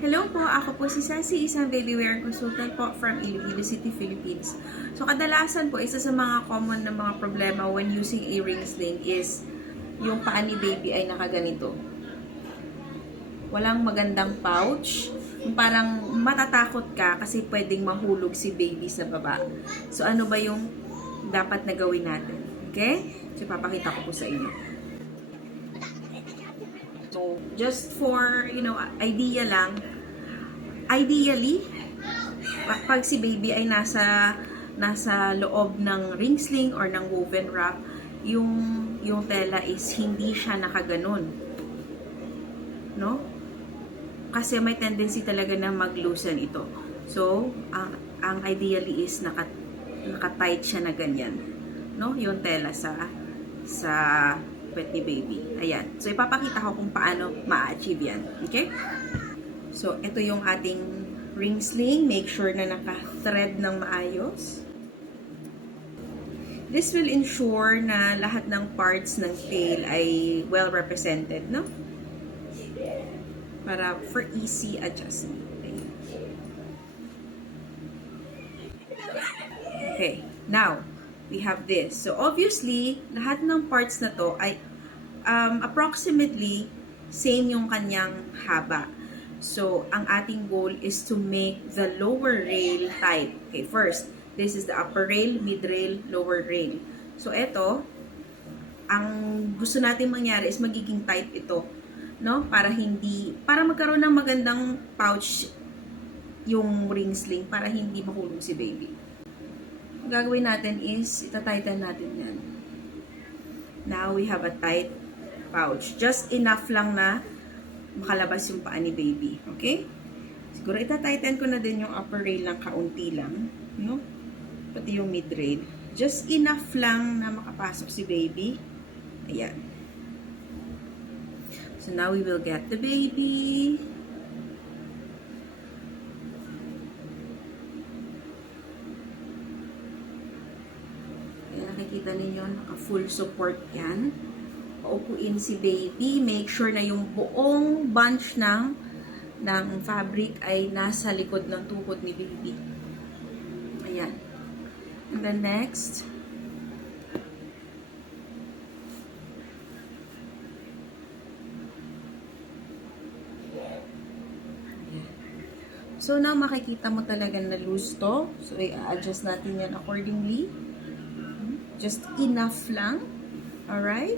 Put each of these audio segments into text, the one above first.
Hello po, ako po si Sassy, isang baby wear consultant po from Iloilo City, Philippines. So kadalasan po, isa sa mga common na mga problema when using a ring sling is yung paa ni baby ay nakaganito. Walang magandang pouch. Parang matatakot ka kasi pwedeng mahulog si baby sa baba. So ano ba yung dapat na gawin natin? Okay? So papakita ko po sa inyo. So, just for, ideally, pag si baby ay nasa loob ng ring sling or ng woven wrap, yung tela is hindi siya nakaganon. No? Kasi may tendency talaga na mag-loosen ito. So, ang ideally is naka-tight siya na ganyan. No? Yung tela sa puwet ni baby. Ayan. So, ipapakita ko kung paano ma-achieve yan. Okay? So, ito yung ating ring sling. Make sure na naka-thread ng maayos. This will ensure na lahat ng parts ng tail ay well represented, no? Para for easy adjustment. Okay. Now, we have this. So, obviously, lahat ng parts na to ay approximately same yung kanyang haba. So, ang ating goal is to make the lower rail tight. Okay, first, this is the upper rail, mid rail, lower rail. So, ito, ang gusto natin mangyari is magiging tight ito, no? Para magkaroon ng magandang pouch yung ring sling para hindi mahulog si baby. Ang gagawin natin is, itatighten natin yan. Now, we have a tight pouch. Just enough lang na makalabas yung paa ni baby. Okay? Siguro, itatighten ko na din yung upper rail ng kaunti lang. No? Pati yung mid rail. Just enough lang na makapasok si baby. Ayan. So, now we will get the baby. Nakikita ninyo, naka-full support yan. Paupuin si baby. Make sure na yung buong bunch ng fabric ay nasa likod ng tuhod ni baby. Ayan. And then next, so now makikita mo talaga na loose to. So i-adjust natin yan accordingly. Just enough lang. Alright?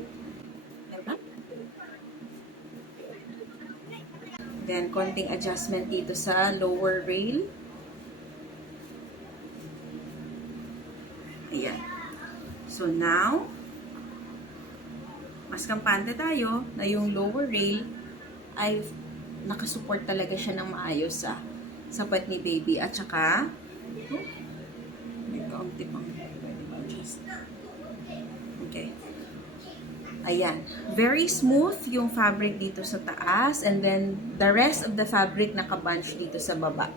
Then, konting adjustment dito sa lower rail. Ayan. So, now, mas kampante tayo na yung lower rail ay nakasupport talaga siya ng maayos sa puwet ni baby. At saka, may kaunti pang pwede ma-adjust. Okay. Ayan. Very smooth yung fabric dito sa taas. And then, the rest of the fabric naka-bunch dito sa baba.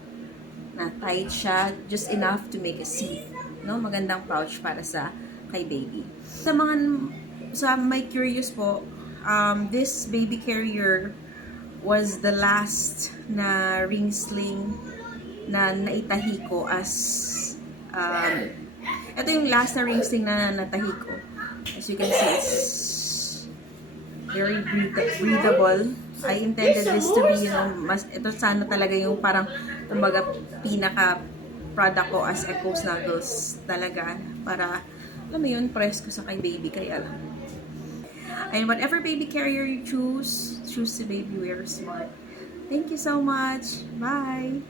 Na tight siya. Just enough to make a seat. No? Magandang pouch para kay baby. Sa may curious po, this baby carrier was the last na ring sling na naitahi ko as ito yung last na ring sling na natahi ko. As you can see, it's very breathable. I intended this to be, ito sana talaga yung parang, pinaka product ko as Echo Snuggles talaga. Para, alam mo yun, press ko sa kay baby, kaya lang. And whatever baby carrier you choose the baby wear smart. Thank you so much. Bye!